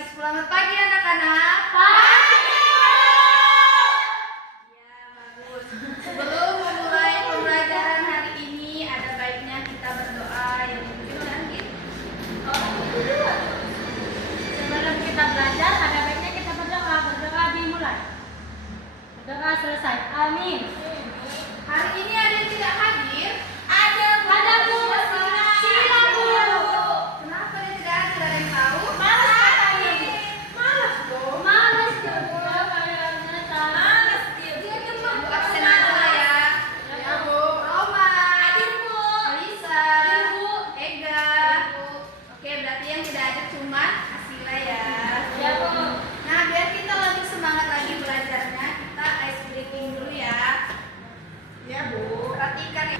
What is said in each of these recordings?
Selamat pagi anak-anak. Pagi. Ya, bagus. Sebelum memulai pembelajaran hari ini, ada baiknya kita berdoa yang bagaimana gitu. Sebelum kita belajar, ada baiknya kita berdoa. Berdoa dimulai. Berdoa selesai. Amin. Hari ini ada yang tidak hadir? Ada Bu. Sila Bu. Kenapa dia tidak hadir? Ada yang tahu? Malas katanya Bu. Malas dong. Malas dia Bu. Kayaknya Malas dia. Dia cuma absen aja ya. Ya Bu. Roma. Hadir Bu. Alisa. Hadir Bu. Ega. Oke, berarti yang tidak hadir cuma Asila ya. Ya Bu. Nah, biar kita lebih semangat lagi belajarnya, kita ice breaking dulu ya. Ya Bu. Perhatikan ya.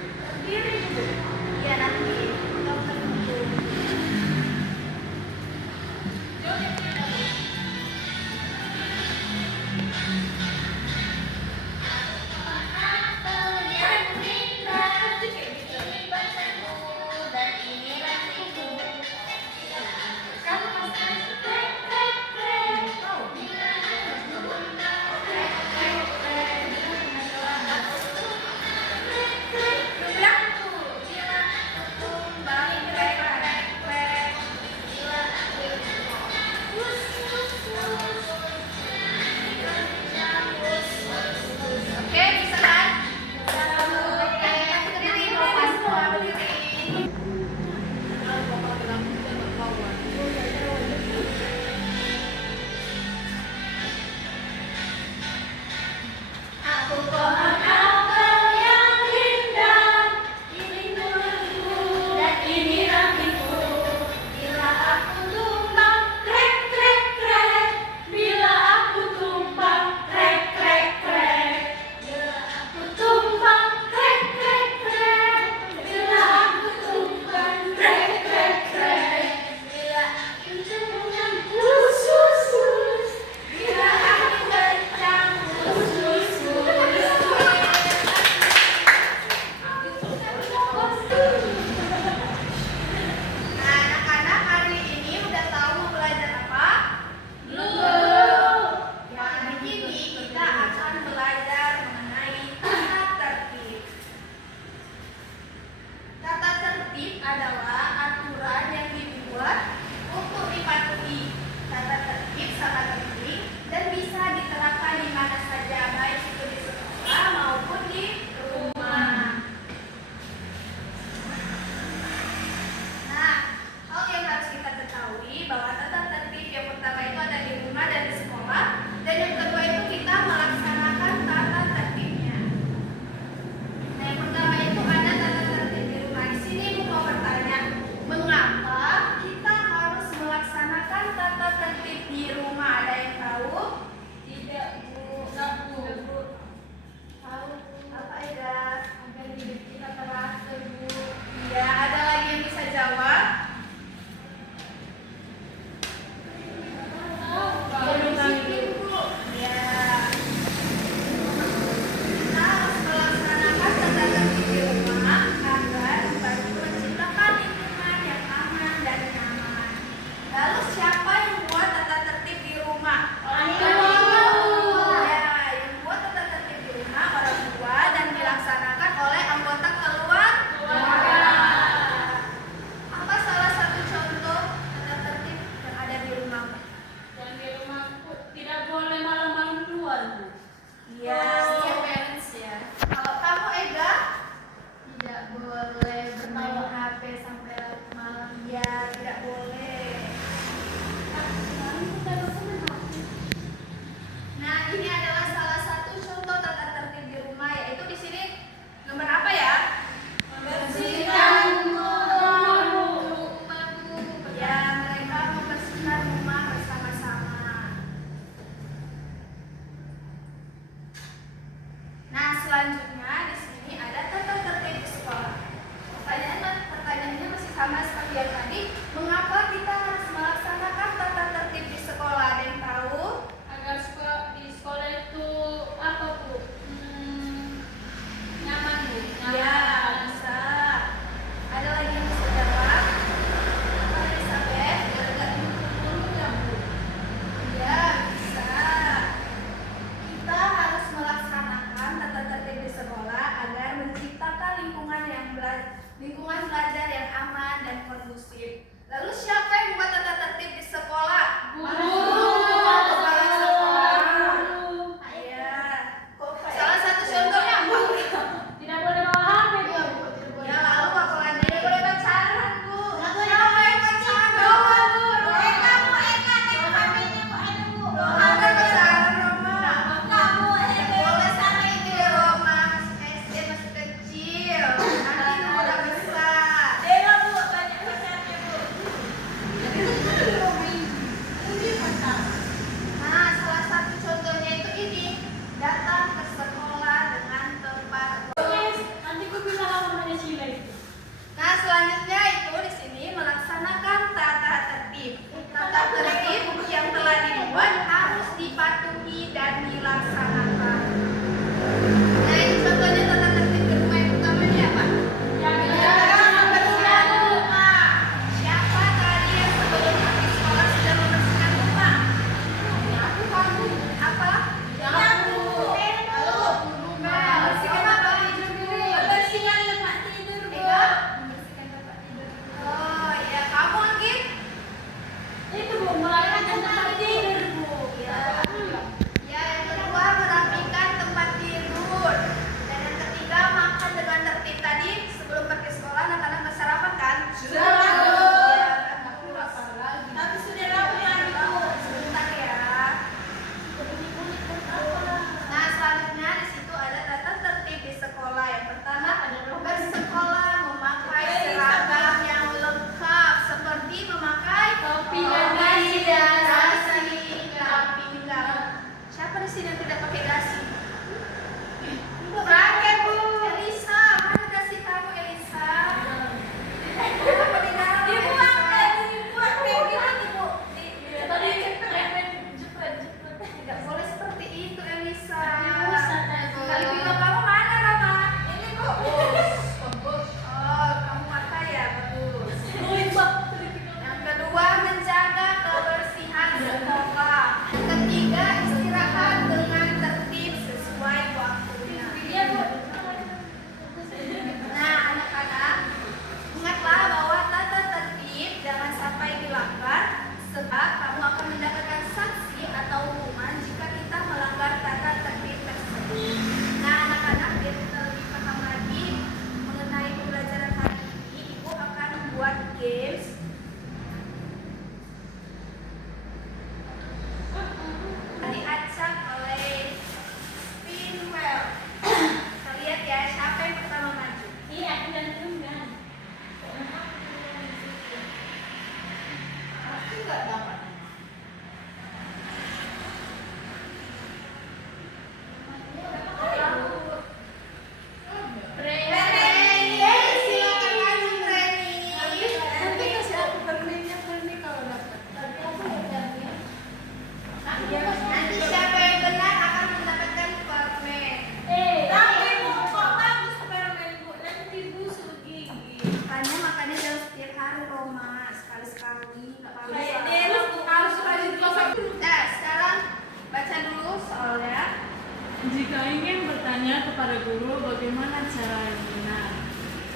pada guru bagaimana cara yang benar.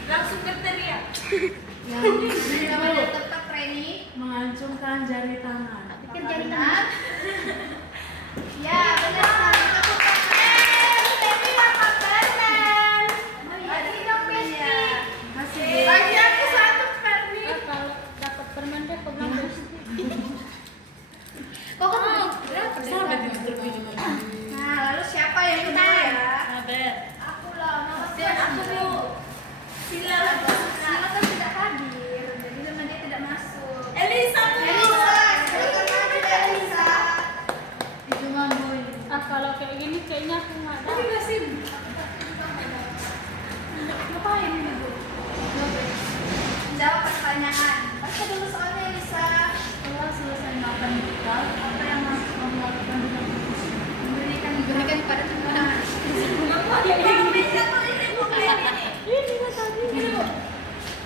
Langsung berteriak. Yang Namanya itu tempat training. mengacungkan jari tangan. Pikir jari tangan. Ya, benar sekali. Tepuk tangan. Baby dapat permen. Bagi dong, Besti. Masih Bagi aku satu permen. Kalau dapat permen deh, kau bilang besti. Kok kamu berapa? Sampai di terpilih. Nah, lalu siapa yang kedua ya? Abed. Aku lah, nama saya aku Bu. Sila kan tidak hadir, jadi nama dia tidak masuk. Elisa Elisa, silakan maju ya Elisa. Itu mamboy. Kalau kayak gini kayaknya aku nggak ada. Tapi masih Ngapain ini Bu? Jawab pertanyaan. Baca dulu soalnya Elisa. setelah selesai makan bekal, apa yang harus kamu lakukan dengan fokus? Diberikan kepada Tuhan. Ini kan tadi.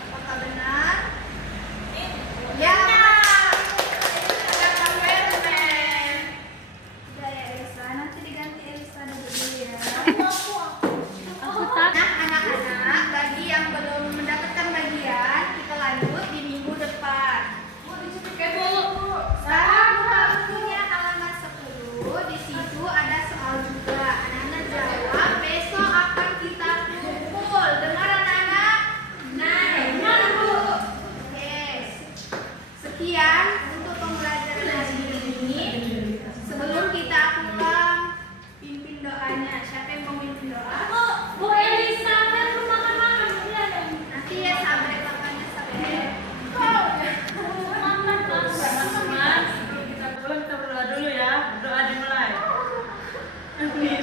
Apakah benar? Ya. Benar. Dapat permen. Sudah ya Elisa, nanti diganti Elisa dulu ya. Aku tak. Nah, anak-anak, bagi yang belum mendapatkan bagian, kita lanjut di minggu depan. Sekarang buka bukunya halaman 10. Di situ ada soal juga. Anak-anak jawab. Besok akan kita kumpul. Dengar anak-anak? Dengar Bu. Oke. Sekian untuk pembelajaran hari ini. Sebelum kita pulang, pimpin doanya. Siapa yang mau pimpin doa? Bu Elisa, kan lu makan-makan dia deh. Nanti ya sabar makannya sabar. Makan Sebelum kita pulang, kita berdoa dulu ya. Doa dimulai. Amin.